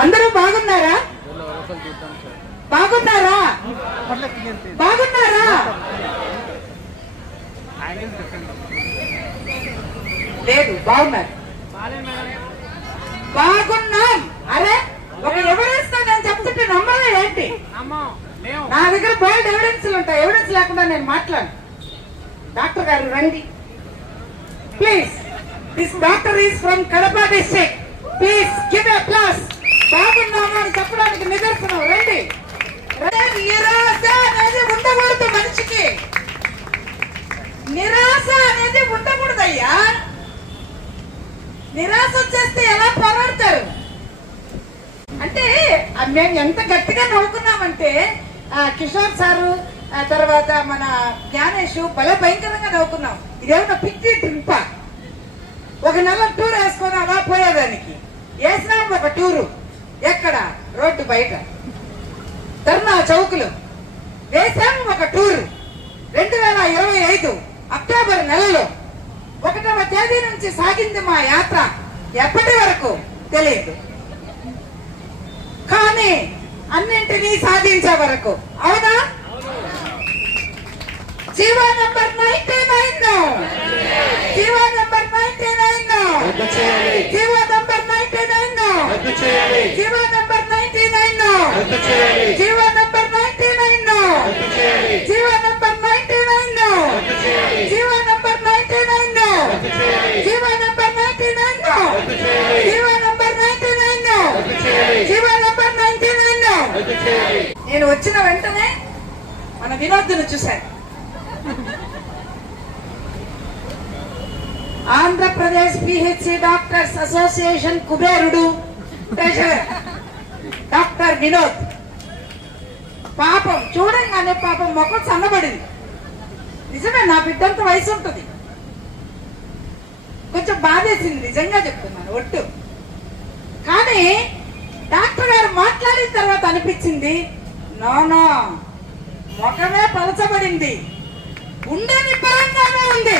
అందరూ బాగున్నారా? బాగున్నారా? బాగున్నారా? లేదు, బాగున్నారు. బాగున్నాం. అరే ఒక ఎవరెస్ట్ నేను చెప్తుంటే నమ్మాలి ఏంటి? నా దగ్గర బోల్డ్ ఎవిడెన్స్లు ఉంటాయి. ఎవిడెన్స్ లేకుండా నేను మాట్లాడు. డాక్టర్ గారు రండి please. This doctor is from Kadapa district. Please give a plus. బాగున్నామా అని చెప్పడానికి నిదర్శనం. రండి. నిరాశ అనేది ఉండకూడదు మనిషికి. నిరాశ అనేది ఉండకూడదయ్యా. నిరాశ వచ్చేస్తే ఎలా పోరాడతారు అంటే, మేము ఎంత గట్టిగా నవ్వుకున్నామంటే కిషోర్ సారు తర్వాత మన జ్ఞానేష్ భలే భయంకరంగా నవ్వుకున్నాం. ఇదేమన్నా పిక్ని ట్రిప్. ఒక నెల టూర్ వేసుకున్నావా పోయేదానికి? వేసినాము ఒక టూరు. ఎక్కడ? రోడ్డు బయట ధర్నా చౌకులు వేసాము ఒక టూరు. 2025 అక్టోబర్ నెలలో 1వ తేదీ నుంచి సాగింది మా యాత్ర. ఎప్పటి వరకు తెలియదు, కానీ అన్నింటినీ సాధించే వరకు. అవునా? GO number 99. GO number 99. GO number 99. GO number 99. GO number 99. GO number 99. GO number 99. GO number 99. GO number 99. GO number 99. నేను వచ్చిన వెంటనే మన వినోద్ను చూశాను. ఆంధ్రప్రదేశ్ పిహెచ్సి డాక్టర్స్ అసోసియేషన్ కుబేరుడు ట్రెజరర్ డాక్టర్ వినోద్. పాపం చూడంగానే పాపం మొక్క సన్నబడింది. నిజమే, నా బిడ్డంత వయసు ఉంటుంది. కొంచెం బాధేసింది, నిజంగా చెప్తున్నాను ఒట్టు. కానీ డాక్టర్ గారు మాట్లాడిన తర్వాత అనిపించింది, నో ముఖమే పలచబడింది, గుండె నిబ్బరంగానే ఉంది,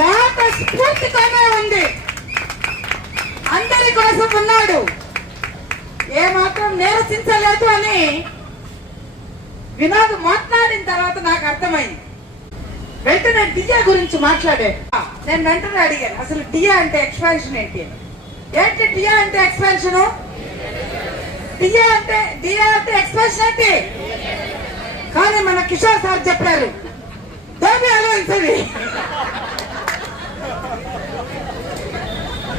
మాట స్ఫూర్తితోనే ఉంది, అందరి కోసం ఉన్నాడు, ఏమాత్రం నిరసించలేదు అని వినోద్ మాట్లాడిన తర్వాత నాకు అర్థమైంది. వెంటనే డియా గురించి మాట్లాడాడు. నేను వెంటనే అడిగాను, అసలు డియా అంటే ఎక్స్పాన్షన్ ఏంటి? ఏంటి డియా అంటే ఎక్స్పాన్షన్? డియా అంటే ఎక్స్పాన్షన్ ఏంటి? కానీ మన కిషోర్ సార్ చెప్పారు, దోబి అలవెన్స్.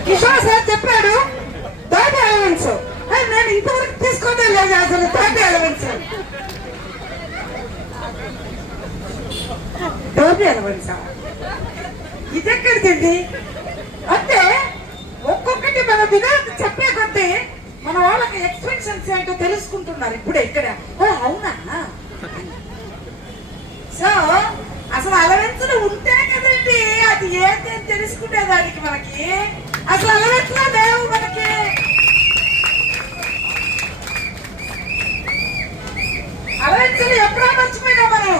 కిషోర్ సార్ చెప్పాడు దోబి అలవెన్స్. నేను ఇంతవరకు తీసుకోవడం లేదు అసలు దోబి అలవెన్స్. డోబీ అలవెన్స్ ఇదెక్కడిది? అంటే ఒక్కొక్కటి మన విధానం చెప్పే కొద్దీ మన వాళ్ళకి ఎక్స్పెన్షన్స్ ఏంటో తెలుసుకుంటున్నారు ఇప్పుడే ఇక్కడ. అవునా? సో అసలు అలవెన్స్ ఉంటే కదండి అది ఏంటి అని తెలుసుకునే దానికి. మనకి అసలు అలవెన్స్ లేవు మనకి. అలవెన్స్ ఎప్పుడో మర్చిపోయినా మనం.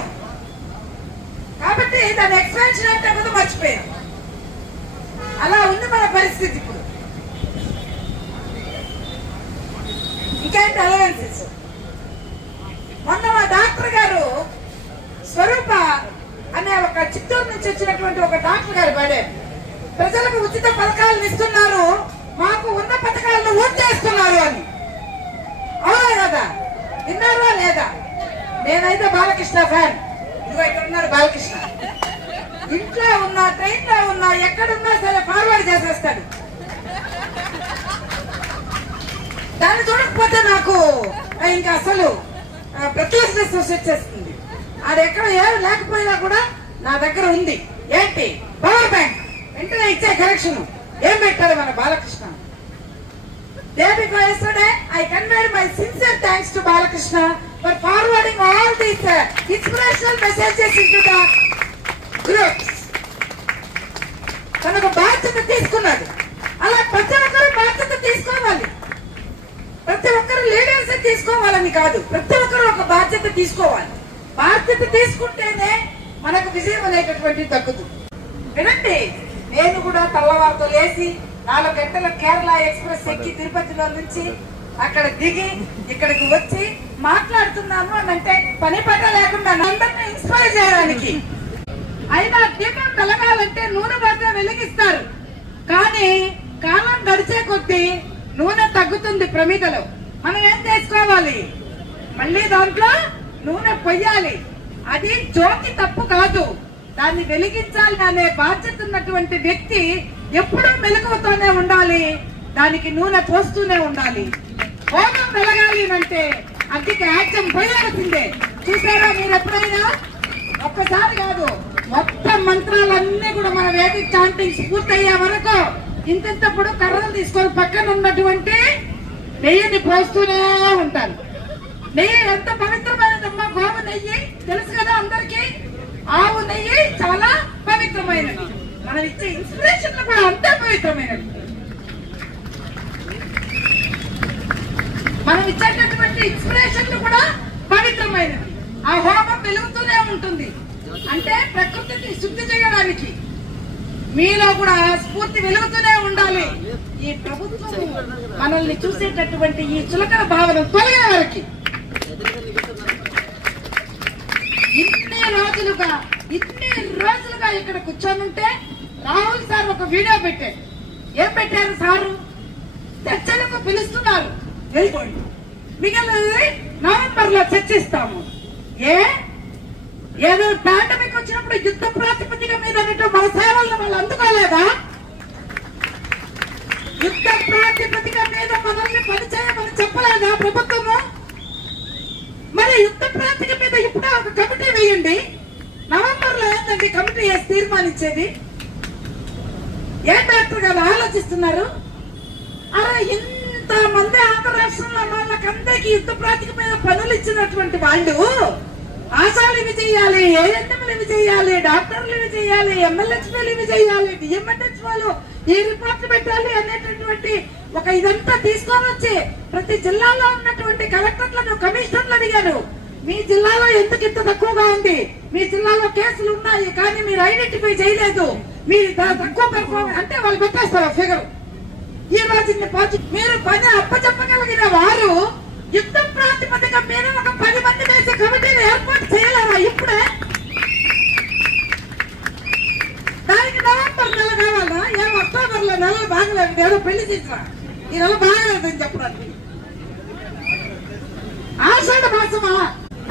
కాబట్టి దాని ఎక్స్పాన్షన్ అంటే కూడా మర్చిపోయాం. అలా ఉంది మన పరిస్థితి ఇప్పుడు. ఇంకేంటి అలవెన్సెస్? మొన్న మా డాక్టర్ గారు స్వరూప అనే ఒక చిత్తూరు నుంచి వచ్చినటువంటి ఒక డాక్టర్ గారు పడారు. ప్రజలకు ఉచిత పథకాలను ఇస్తున్నారు, మాకు ఉన్న పథకాలను ఊడ్చేస్తున్నారు అని. అవునా కదా? విన్నారా లేదా? నేనైతే బాలకృష్ణ ఫ్యాన్. ఇదిగో ఇక్కడ ఉన్నారు బాలకృష్ణ. ఇంట్లో ఉన్నా, ట్రైన్ లో ఉన్నా, ఎక్కడున్నా సరే ఫార్వర్డ్ చేసేస్తాడు. దాన్ని చూడకపోతే నాకు ఇంకా అసలు బ్రెత్లెస్నెస్ వచ్చేస్తుంది. అది ఎక్కడ ఏమి లేకపోయినా కూడా నా దగ్గర ఉంది. ఏంటి? Power bank. వెంటనే ఇచ్చే కరెక్షన్. ఏం పెట్టారు మన Balakrishna? Day before yesterday, I conveyed my sincere thanks to Balakrishna for forwarding all these inspirational messages into the groups. తనకు బాధ్యత తీసుకున్నాడు. అలా ప్రతి ఒక్కరు బాధ్యత తీసుకోవాలి. ప్రతి ఒక్కరు లీడర్స్ తీసుకోవాలని కాదు, ప్రతి ఒక్కరు ఒక బాధ్యత తీసుకోవాలి. బాధ్యత తీసుకుంటేనే మనకు విజయం అనేటటువంటి దక్కుతుంది. వినండి, నేను కూడా తెల్లవారు తెల్లవారుతో లేచి 4 గంటల కేరళ ఎక్స్ప్రెస్ ఎక్కి తిరుపతిలో నుంచి అక్కడ దిగి ఇక్కడికి వచ్చి మాట్లాడుతున్నాను అని అంటే పని పట్ట లేకుండా అందరినీ ఇన్స్పైర్ చేయడానికి. అయినా దీపం వెలగాలంటే నూనె పడితే వెలిగిస్తారు, కానీ కాలం గడిచే కొద్దీ నూనె తగ్గుతుంది ప్రమిదలో. మనం ఏం చేసుకోవాలి? మళ్ళీ దాంట్లో నూనె పొయ్యాలి. అది జ్యోతి తప్పు కాదు, దాన్ని వెలిగించాలి అనే బాధ్యత ఉన్నటువంటి వ్యక్తి ఎప్పుడూ మెలకువతోనే ఉండాలి, దానికి నూనె పోస్తూనే ఉండాలి. హోమం వెలగాలి అంటే అగ్గికి యాక్షన్ పోయాల్సిందే. చూసారా మీరు ఎప్పుడైనా? ఒక్కసారి కాదు, మొత్తం మంత్రాలన్నీ కూడా మన వేదిక చాంటింగ్స్ పూర్తయ్యే వరకు ఇంతప్పుడు కర్రలు తీసుకొని పక్కన ఉన్నటువంటి నెయ్యిని పోస్తూనే ఉంటారు. నెయ్యి ఎంత పవిత్రమైనదమ్మా! గోవు నెయ్యి తెలుసు కదా అందరికి. ఆవు నెయ్యి చాలా పవిత్రమైనది. మనం ఇచ్చే ఇన్స్పిరేషన్లు కూడా అంతే పవిత్రమైనది. మనం ఇచ్చేటటువంటి ఇన్స్పిరేషన్లు కూడా పవిత్రమైనవి. ఆ హోమం వెలుగుతూనే ఉంటుంది. అంటే ప్రకృతిని శుద్ధి చేయడానికి మీలో కూడా స్ఫూర్తి వెలుగుతూనే ఉండాలి. ఈ ప్రభుత్వం మనల్ని చూసేటటువంటి ఈ చులకన భావన తొలగే వరకు ఇన్ని రోజులుగా ఇక్కడ కూర్చొనుంటే రాహుల్ సార్ ఒక వీడియో పెట్టారు. ఏం పెట్టారు సారు? చర్చలకు పిలుస్తున్నారు, వెళ్ళిపోండి, మిగిలినది నవంబర్ లో చర్చిస్తాము. ఏదో పాండమిక్ వచ్చినప్పుడు యుద్ధ ప్రాతిపదిక మీద మన సేవలను వాళ్ళు అందుకోలేదా? యుద్ధ ప్రాతిపదిక మీద మనల్ని పనిచేయమని చెప్పలేదా ప్రభుత్వము? మరి యుద్ధ ప్రాతిపదిక మీద ఇప్పుడే ఒక కమిటీ వేయండి. నవంబర్ లో ఏంటండి కమిటీ వేసి తీర్మానించేది? ఏం డాక్టర్ గారు ఆలోచిస్తున్నారు? అరే ఇంత మంది ఆంధ్ర రాష్ట్రంలో వాళ్ళకందరికీ యుద్ధ ప్రాతిపదిక మీద పనులు ఇచ్చినటువంటి వాళ్ళు ఆశాలు ఇవి చేయాలి, ఏఎన్ఎంలు ఇవి చేయాలి, డాక్టర్లు ఇవి చేయాలి, ఎమ్మెల్యేలు ఇవి చేయాలి, డిఎంఎన్హెచ్ వాళ్ళు ఈ రిపోర్ట్లు పెట్టాలి అనేటటువంటి ఒక ఇదంతా తీసుకొని వచ్చి ప్రతి జిల్లాలో ఉన్నటువంటి కలెక్టర్లను కమిషనర్లు అడిగారు, మీ జిల్లాలో ఎందుకు ఇంత తక్కువగా ఉంది? మీ జిల్లాలో కేసులు ఉన్నాయి కానీ మీరు ఐడెంటిఫై చేయలేదు, మీరు తక్కువ పెర్ఫార్మెన్స్ అంటే వాళ్ళు పెట్టేస్తారు ఫిగర్. ఈ రోజు మీరు పని అప్పచెప్పగలిగిన వారు యుద్ధ ప్రాతిపదిక మీద ఒక 10 మంది వేసే కమిటీని ఏర్పాటు చేయలేరా? ఇప్పుడే దానికి నవంబర్ నెల కావాలా? ఏం అక్టోబర్ లో నెలలు బాగలేదు, ఏదో పెళ్లి చేసినా ఈ నెల బాగలేదని చెప్పడానికి. ఆషాఢ మాసమా?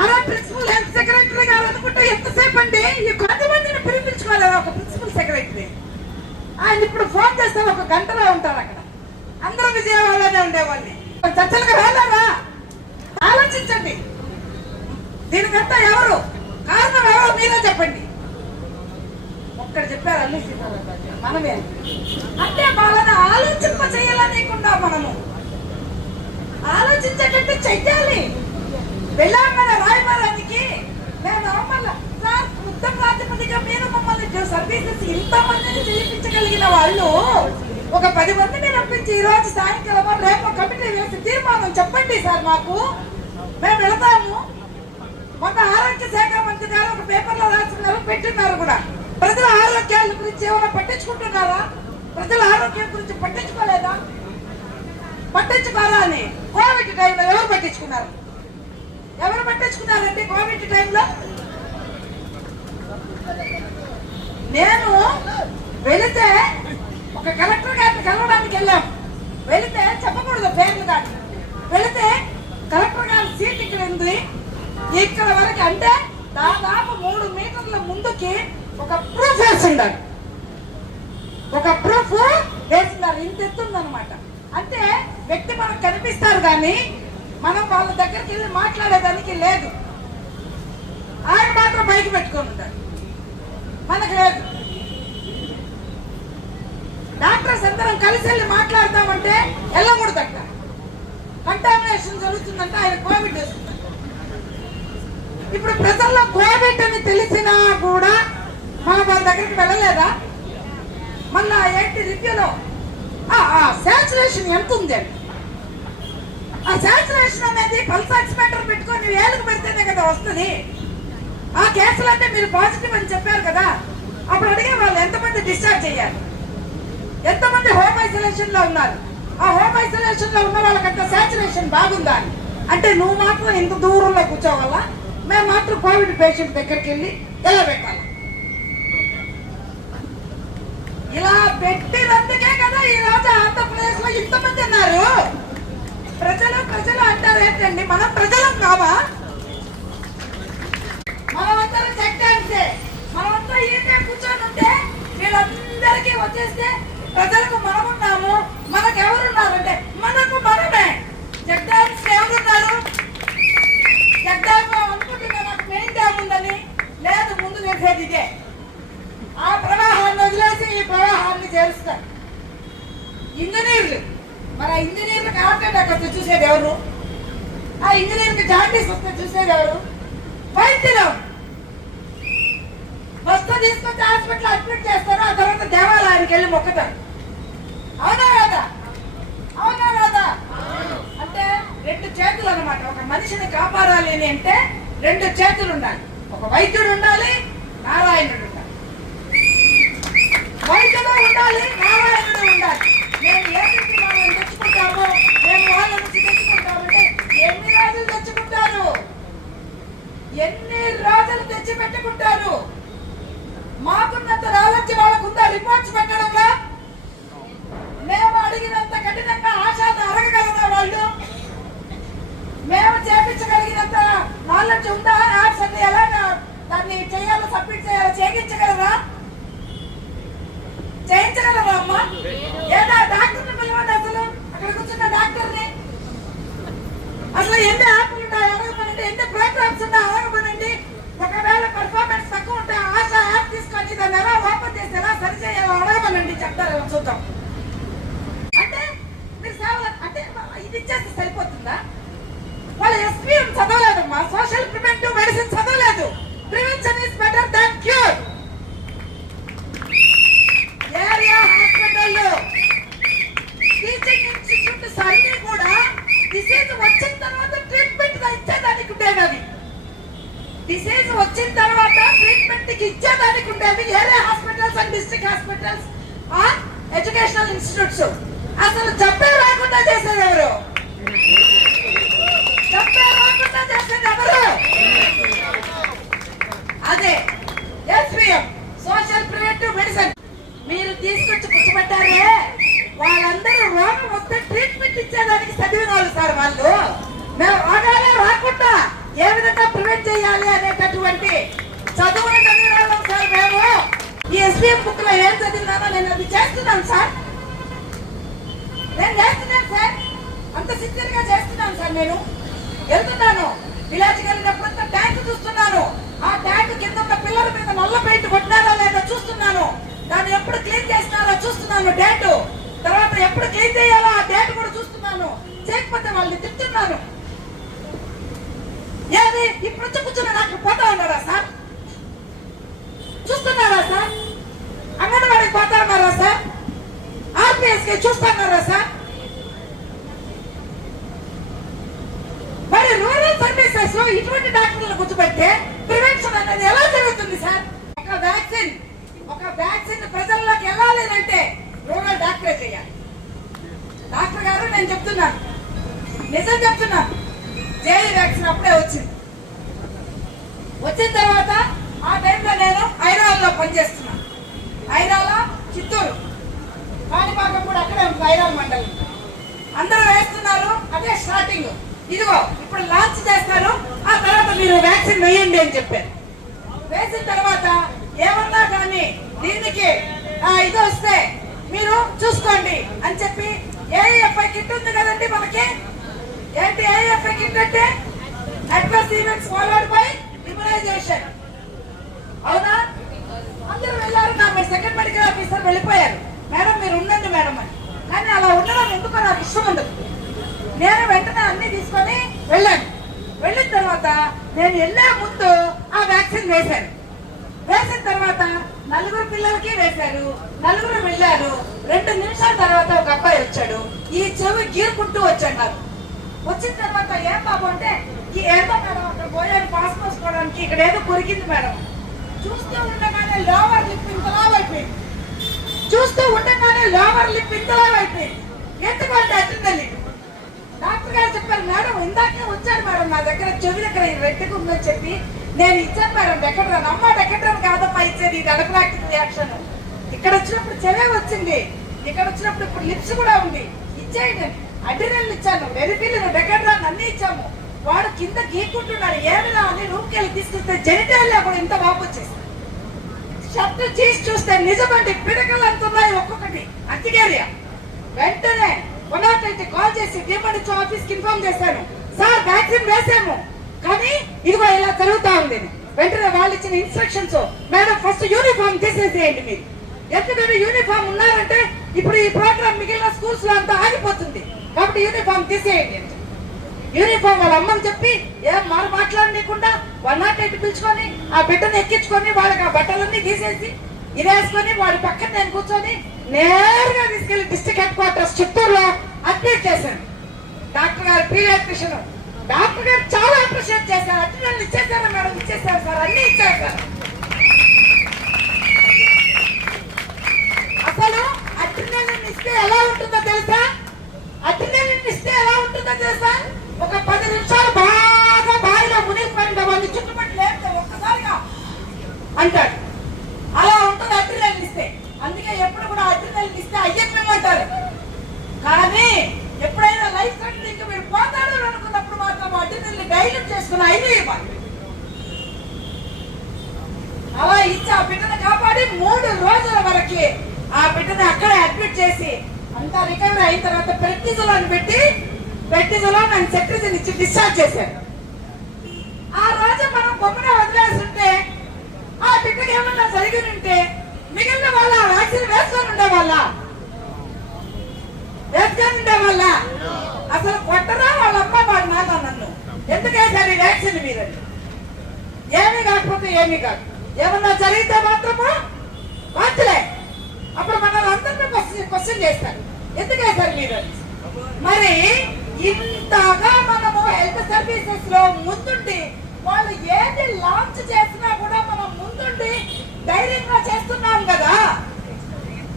అలా ప్రిన్సిపల్ హెల్త్ సెక్రటరీ గారు అనుకుంటే ఎంతసేపు అండి? ఈ కొంతమందిని పిలిపించుకోలేదా ఒక ప్రిన్సిపల్ సెక్రటరీ? ఆయన ఇప్పుడు ఫోన్ చేస్తే 1 గంటలో ఉంటారు అక్కడ. అందరూ విజయవాడలోనే ఉండేవాళ్ళని చర్చలకు రాలేరా? ఆలోచించండి. దీనికంతా ఎవరు కారణం? ఎవరో మీరే చెప్పండి. ఒక్కడ చెప్పారు అల్లి సీతారామరాజు, మనమే. అంటే వాళ్ళని ఆలోచింప చేయాలనేకుండా మనము ఆలోచించేటట్టు చెయ్యాలి. వెళ్ళాం కదా రాయబారానికి, నేను మళ్ళా సార్ యుద్ధ ప్రాతిపదిక మీద మమ్మల్ని సర్వీసెస్ ఇంతమందిని పిలిపించగలిగిన వాళ్ళు ఒక 10 మందిని రప్పించి ఈ రోజు సాయంకాలం రేపు కమిటీ వేసి తీర్మానం చెప్పండి సార్ మాకు, మేము వెళతాము. మొన్న ఆరోగ్య శాఖ మంత్రి గారు ఒక పేపర్లో రాస్తున్నారు, పెట్టినారు కూడా. ప్రజల ఆరోగ్యాల గురించి ఏమైనా పట్టించుకుంటున్నారా? ప్రజల ఆరోగ్యం గురించి పట్టించుకోలేదా? పట్టించుకోరా అని కోవిడ్ టైంలో ఎవరు పట్టించుకున్నారు? ఎవరు పట్టించుకున్నారండి కోవిడ్ టైంలో? నేను వెళితే ఒక కలెక్టర్ గారిని కలవడానికి వెళ్ళాం. వెళితే చెప్పకూడదు పేర్లు కానీ, వెళితే కలెక్టర్ గారి సీట్ ఇక్కడ ఉంది, ఇక్కడ వరకు అంటే దాదాపు 3 మీటర్ల ముందుకి ఒక ప్రూఫ్ వేసిండారు. ఒక ప్రూఫ్ వేసిండారు, ఇంత ఎత్తుందనమాట. అంటే వ్యక్తి మనకు కనిపిస్తారు కానీ మనం వాళ్ళ దగ్గరికి వెళ్ళి మాట్లాడేదానికి లేదు. ఆయన మాత్రం బయట పెట్టుకొని ఉంటారు, మనకు లేదు. డాక్టర్స్ అందరం కలిసి వెళ్ళి మాట్లాడతామంటే వెళ్ళకూడదంట, కంటామినేషన్ జరుగుతుందంటే ఆయన కోవిడ్ వస్తుందంట. ఇప్పుడు ప్రజల్లో కోవిడ్ అని తెలిసినా కూడా మన వాళ్ళ దగ్గరికి వెళ్ళలేదా? మళ్ళా ఏంటి రివ్యూలో శాచురేషన్ ఎంత ఉంది అండి. ఆ శాచురేషన్ అనేది పల్స్ ఆక్సిమీటర్ పెట్టుకొని వేలకు పెడితేనే కదా వస్తుంది. ఆ కేసులు అంటే మీరు పాజిటివ్ అని చెప్పారు కదా, అప్పుడు అడిగే వాళ్ళు ఎంతమంది డిశ్చార్జ్ అయ్యారు? ఎంతమంది హోమ్ ఐసోలేషన్ లో ఉన్నారు? ఆ హోమ్ ఐసోలేషన్ లో ఉన్న వాళ్ళకంత సాచురేషన్ బాగుందా అని. అంటే నువ్వు మాత్రం ఇంత దూరంలో కూర్చోవాలా, మేము మాత్రం కోవిడ్ పేషెంట్ దగ్గరికి వెళ్ళి ఎలా పెట్టాలి? ఇలా పెట్టినందుకే కదా ఈ రోజు ఆంధ్రప్రదేశ్ లో ఇంతమంది ఉన్నారు. ప్రజలు అంటారు ఏంటండి, మనం ప్రజలం కావా? మనమందరం చెక్కాంటే మనమంతా ఈటే కూర్చొని ఉంటే వీళ్ళందరికీ వచ్చేస్తే ప్రజలకు మనమున్నాము. మనకు ఎవరున్నారంటే మనమే. చెక్ డ్యామ్స్ ఎవరున్నారు? చెక్ డ్యామ్ అనుకుంటున్నా నాకు మెయిన్ డ్యామ్ ఉందని. లేదు, ముందు చేసేది ఇదే. ఆ ప్రవాహాన్ని వదిలేసి ఈ ప్రవాహాన్ని చేరుస్తారు ఇంజనీర్లు. మరి ఆ ఇంజనీర్లకు హార్ట్ అటాక్ వస్తే చూసేది ఎవరు? ఆ ఇంజనీర్కి జాండీస్ వస్తే చూసేది ఎవరు? వైద్యులు. ఫస్ట్ తీసుకొచ్చి హాస్పిటల్ అడ్మిట్ చేస్తారు, ఆ తర్వాత దేవాలయానికి వెళ్ళి మొక్కుతారు. అవునా కదా? అవునా కదా? అంటే రెండు చేతులు అన్నమాట. ఒక మనిషిని కాపాడాలి అని అంటే రెండు చేతులు ఉండాలి. ఒక వైద్యుడు ఉండాలి, నారాయణుడు ఉండాలి. వైద్యుడు ఉండాలి, నారాయణుడు ఉండాలి. మేము ఏ నుంచి వాళ్ళని తెచ్చుకుంటాము, మేము వాళ్ళ నుంచి తెచ్చుకుంటామంటే ఎన్ని రోజులు తెచ్చుకుంటారు? ఎన్ని రోజులు తెచ్చి పెట్టుకుంటారు? మాకున్నంత నాలెడ్జ్ వాళ్ళకుందా రిపోర్ట్స్ పెట్టడంలో? మేము అడిగినంత కఠినంగా ఆశాన్ని అడగగలరా వాళ్ళు? మేము చేపించగలిగినంత నాలెడ్జ్ ఉందా? యాప్స్ అన్ని ఎలాగా దాన్ని చేయాలో, సబ్మిట్ చేయాలో చేయించగలరా? చేయించగలరా అమ్మా? ఏదా డాక్టర్ని పిలవండి. అసలు అక్కడ కూర్చున్న డాక్టర్ని అసలు ఎన్ని యాప్లు ఉంటాయి అడగమనండి, ఎన్ని ప్రోగ్రామ్స్ ఉంటాయి అడగమనండి. ఒకవేళ పర్ఫార్మెన్స్ తక్కువ ఉంటే ఆశ యాప్ తీసుకొని దాన్ని ఎలా ఓపెన్ చేసి ఎలా సరి చేయాలో అడగమనండి, చెప్తారు. చూద్దాం. అంటే మీరు సేవలు అంటే ఇది ఇచ్చేస్తే సరిపోతుందా? వాళ్ళ ఎస్పీఎం చదవలేదమ్మా, సోషల్ ప్రివెంటివ్ మెడిసిన్ చదవలేదు. Prevention is better than cure. Area హాస్పిటల్లో టీచింగ్ ఇన్స్టిట్యూట్స్ అన్ని కూడా డిసీజ్ వచ్చిన తర్వాత ట్రీట్మెంట్ ఇచ్చేదానికి ఉండేది. అది డిసీజ్ వచ్చిన తర్వాత ట్రీట్మెంట్ కి ఇచ్చేదానికి ఉండేవి area hospitals and district hospitals or educational institutes. అసలు జబ్బే రాకుండా చేసేది ఎవరు? జబ్బే రాకుండా చేసేది ఎవరు? అదే ఎస్పీఎం, సోషల్ ప్రివెంటివ్ మెడిసిన్. మీరు తీసుకొచ్చి కూర్చోబెట్టారే, వాళ్ళందరూ రోగం వస్తే ట్రీట్మెంట్ ఇచ్చేదానికి చదివిన వాళ్ళు సార్. వాళ్ళు మేము రోగాలే రాకుండా ఏ విధంగా ప్రివెంట్ చేయాలి అనేటటువంటి చదువులు చదివిన వాళ్ళం సార్. మేము ఈ ఎస్పీఎం బుక్ లో ఏం చదివినానో నేను అది చేస్తున్నాను సార్. నేను చేస్తున్నాను సార్, అంత సిన్సియర్ గా చేస్తున్నాను సార్. నేను వెళ్తున్నాను, విలేజ్కి వెళ్ళినప్పుడు ట్యాంక్ చూస్తున్నాను. ఆ ట్యాంక్ కింద ఉన్న పిల్లల మీద నల్ల పెయింట్ కొట్టినారా లేదా చూస్తున్నాను. దాన్ని ఎప్పుడు క్లీన్ చేస్తున్నారో చూస్తున్నాను. డేటు తర్వాత ఎప్పుడు క్లీన్ చేయాలో ఆ డేట్ కూడా చూస్తున్నాను. చేయకపోతే వాళ్ళని తిప్పుతున్నాను. ఏది ఇప్పుడు కూర్చున్న డాక్టర్ పోతా ఉన్నారా సార్? చూస్తున్నారా సార్? అంగన్వాడికి పోతా ఉన్నారా సార్? ఆర్పిఎస్ కి చూస్తున్నారా సార్? మరి రూరల్ సర్వీసెస్ లో ఇటువంటి డాక్టర్లను కూర్చోబెడితే ప్రివెన్షన్ అనేది ఎలా జరుగుతుంది సార్? ఒక వ్యాక్సిన్ ప్రజల్లోకి వెళ్ళాలి అంటే రూరల్ డాక్టరే చేయాలి. డాక్టర్ గారు నేను చెప్తున్నాను, నిజం చెప్తున్నాను. జేఈ వ్యాక్సిన్ అప్పుడే వచ్చింది. వచ్చిన తర్వాత ఆ టైంలో నేను ఐరాల్లో పనిచేస్తున్నాను. ఐరాల, చిత్తూరు, కాణిపాకం కూడా అక్కడే ఉంటుంది. ఐరాల మండలం అందరూ వేస్తున్నారు. అదే స్టార్టింగ్. ఇదిగో ఇప్పుడు లాంచ్ చేస్తారు, ఆ తర్వాత మీరు వ్యాక్సిన్ వేయండి అని చెప్పారు. వేసిన తర్వాత ఏమన్నా కానీ దీనికి ఇది వస్తే మీరు చూసుకోండి అని చెప్పి ఏఎఫ్ఐ కిట్ ఉంది కదండి మనకి. ఏంటి ఏఎఫ్ఐ కిట్ అంటే? Adverse events followed by immunization. అవునా? అందరూ వెళ్ళారు. నా సెకండ్ మెడికల్ ఆఫీసర్ వెళ్ళిపోయారు. మేడం మీరు ఉండండి మేడం అని. కానీ అలా ఉండడం ఎందుకో నాకు ఇష్టం ఉండదు. నేను వెంటనే అన్ని తీసుకొని వెళ్ళాను. వెళ్ళిన తర్వాత నేను వెళ్ళే ముందు ఆ వ్యాక్సిన్ వేశాను. వేసిన తర్వాత 4 పిల్లలకి వేశారు. 4 వెళ్ళారు. 2 నిమిషాల తర్వాత ఒక అబ్బాయి వచ్చాడు. ఈ చెవి గీరుకుంటూ వచ్చాడు నాకు. వచ్చిన తర్వాత ఏం బాబు అంటే ఏదో మేడం అక్కడ పోయాను పాస్ పోసుకోవడానికి, ఇక్కడ ఏదో కొరికింది మేడం. చూస్తూ ఉండగానే లోవర్ లిప్ ఇంతలా అయిపోయింది. చూస్తూ ఉండగానే లోవర్ లిప్ ఇంతలా అయిపోయింది. ఎందుకు అంటే అటెండర్ డాక్టర్ గారు చెప్పారు, మేడం ఇందాకే వచ్చాడు మేడం నా దగ్గర, చెవి దగ్గర రెడ్డిగా ఉందని చెప్పి నేను ఇచ్చాను మేడం డెకట్రాన్. అమ్మ డెకట్రాన్ కాదమ్మా ఇచ్చేది, ఇది అనఫిలాక్టిక్ రియాక్షన్. ఇక్కడ వచ్చినప్పుడు చెవే వచ్చింది, ఇక్కడ వచ్చినప్పుడు ఇప్పుడు లిప్స్ కూడా ఉంది, ఇచ్చేయండి. అడ్రినల్ ఇచ్చాను, వెరిఫిలిన్, డెకట్రాన్ అన్ని ఇచ్చాము. వాడు కింద గీక్కుంటున్నాడు, ఏమైనా అని రూమ్కి వెళ్ళి తీసుకొస్తే జెనిటాలియా కూడా ఇంత వాపు వచ్చేసి షర్ట్ చేసి చూస్తే నిజమండి పిడకలు అంత ఉన్నాయి ఒక్కొక్కటి అంతికేరియా. వెంటనే 108 కాల్ చేసి డిఎంహెచ్ఓ ఆఫీస్కి ఇన్ఫార్మ్ చేశాను, సార్ వ్యాక్సిన్ వేసాము కానీ ఇదిగో ఇలా జరుగుతా ఉంది. వెంటనే వాళ్ళు ఇచ్చిన ఇన్స్ట్రక్షన్స్, మేడం ఫస్ట్ యూనిఫామ్ తీసేసేయండి మీరు, ఎందుకంటే యూనిఫామ్ ఉన్నారంటే ఇప్పుడు ఈ ప్రోగ్రామ్ మిగిలిన స్కూల్స్ లో అంతా ఆగిపోతుంది, కాబట్టి యూనిఫామ్ తీసేయండి. యూనిఫామ్ వాళ్ళ అమ్మని చెప్పి ఏం మాట్లాడలేకుండా 108 పిలుచుకొని ఆ బిడ్డను ఎక్కించుకొని వాళ్ళకి ఆ బట్టలన్నీ తీసేసి ఇదేసుకొని వాడి పక్కన నేను కూర్చొని నేరుగా తీసుకెళ్లి డిస్ట్రిక్ట్ హెడ్ క్వార్టర్స్ చిత్తూరులో అడ్మిట్ చేశాను. డాక్టర్ గారు పీడియాట్రిషియన్, డాక్టర్ గారు చాలా అప్రిషియేట్ చేశారు. అటెండెన్స్ ఇచ్చేసారా మేడం, ఇచ్చేసారు సార్, అన్ని ఇచ్చారు సార్. అసలు అటెండెన్స్ ఇస్తే ఎలా ఉంటుందో తెలుసా, అటెండెన్స్ ఇస్తే ఎలా ఉంటుందో తెలుసా, ఒక 10 నిమిషాలు బాగా బాగా మునిగిపోయిన వాళ్ళు చుట్టుపక్కల లేకపోతే ఒక్కసారిగా అంటాడు, అలా ఉంటుంది అడ్రినల్ ఇస్తే. అందుకే ఎప్పుడు కూడా అడ్రినల్ ఇస్తే అయ్యప్పమంటారు. కానీ ఎప్పుడైనా లైఫ్ థ్రెటనింగ్ మీరు పోతాడు అనుకున్నప్పుడు మాత్రం అడ్రినల్ డైల్యూట్ చేసుకుని అయినా ఇవ్వాలి. అలా ఇచ్చి ఆ బిడ్డను కాపాడి 3 రోజుల వరకు ఆ బిడ్డను అక్కడే అడ్మిట్ చేసి అంతా రికవరీ అయిన తర్వాత ప్రెట్టిజోలాన్ పెట్టి ప్రెట్టిజోలాన్ అండ్ సెట్రిజిన్ ఇచ్చి డిశ్చార్జ్ చేశారు. ఆ రోజు మనం బొమ్మనే వదిలేస్తుంటే ఆ బిడ్డకి ఏమన్నా జరిగి ఉంటే మిగిలిన వాళ్ళ వ్యాక్సిన్ వేసుకొని ఉండేవాళ్ళ, అసలు కొట్టరా వాళ్ళ అమ్మ వాళ్ళ నాన్న నన్ను ఎందుకేసారి వ్యాక్సిన్ మీద ఏమీ కాకపోతే ఏమీ కాదు, ఏమన్నా జరిగితే మాత్రము వాంచలే అప్పుడు మనల్ని అందరినీ క్వశ్చన్ చేస్తారు ఎందుకేసారి మీరు. మరి ఇంతగా మనము హెల్త్ సర్వీసెస్ లో ముందుండి వాళ్ళు ఏది లాంచ్ చేసినా కూడా మనం ముందుండి ధైర్యంగా చేస్తున్నాం కదా.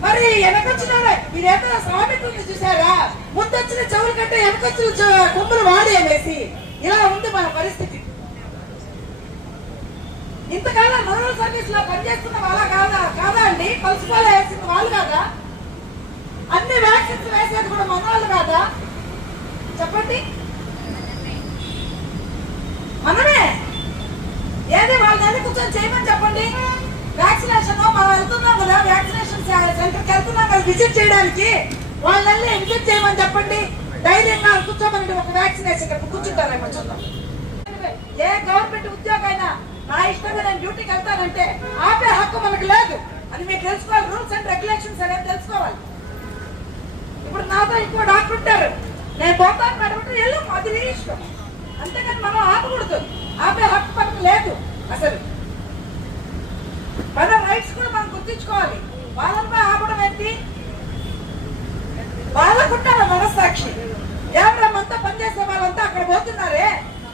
మరి వెనకొచ్చిన మీరేదో సామెతల్ని చూసారా, ముందొచ్చిన చెవుల కంటే వెనకొచ్చిన కొమ్ములు వాడి అనేసి ఇలా ఉంది మన పరిస్థితి. ఇంతకాలం రూరల్ సర్వీస్ లో పనిచేస్తున్న వాళ్ళ కాదా అండి, పల్సుపాలు వేసిన వాళ్ళు కాదా, అన్ని వ్యాక్సిన్స్ వేసేది కూడా మన వాళ్ళు కాదా చెప్పండి. మనమే ఏది వాళ్ళని కూర్చొని చేయమని చెప్పండి. వ్యాక్సినేషన్ మనం వెళ్తున్నాం కదా, వ్యాక్సినేషన్ సెంటర్కి వెళ్తున్నాం కదా విజిట్ చేయడానికి, వాళ్ళని విజిట్ చేయమని చెప్పండి. ధైర్యంగా కూర్చోమని ఒక వ్యాక్సినేషన్ కూర్చుంటారేమో చూద్దాం. ఏ గవర్నమెంట్ ఉద్యోగం అయినా నా ఇష్టంగా నేను డ్యూటీకి వెళ్తానంటే ఆపే హక్కు మనకు లేదు అని మీరు తెలుసుకోవాలి. రూల్స్ అండ్ రెగ్యులేషన్స్ అనేది తెలుసుకోవాలి. ఇప్పుడు నాతో ఇంకో డాక్టర్ ఉంటారు, నేను పోతాను మేడం వెళ్ళు, అది నీ ఇష్టం, అంతేకాని మనం ఆపకూడదు, ఆపే హక్కు మనకు లేదు. అసలు మన రైట్స్ కూడా మనం గుర్తించుకోవాలి. వాళ్ళపై ఆపడం ఏంటి, వాళ్ళకుంటారు మనస్సాక్షి. ఎవరు మనతో పనిచేసే వాళ్ళంతా అక్కడ పోతున్నారే,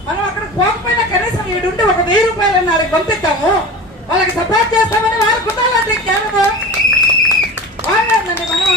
మనం అక్కడికి పోకపోయినా కనీసం ఈడుండి ఒక 1000 రూపాయలు వాళ్ళకి పంపిస్తాము, వాళ్ళకి సపోర్ట్ చేస్తామని వాళ్ళకు ఉండాలంటే కేవలం వాళ్ళండి మనం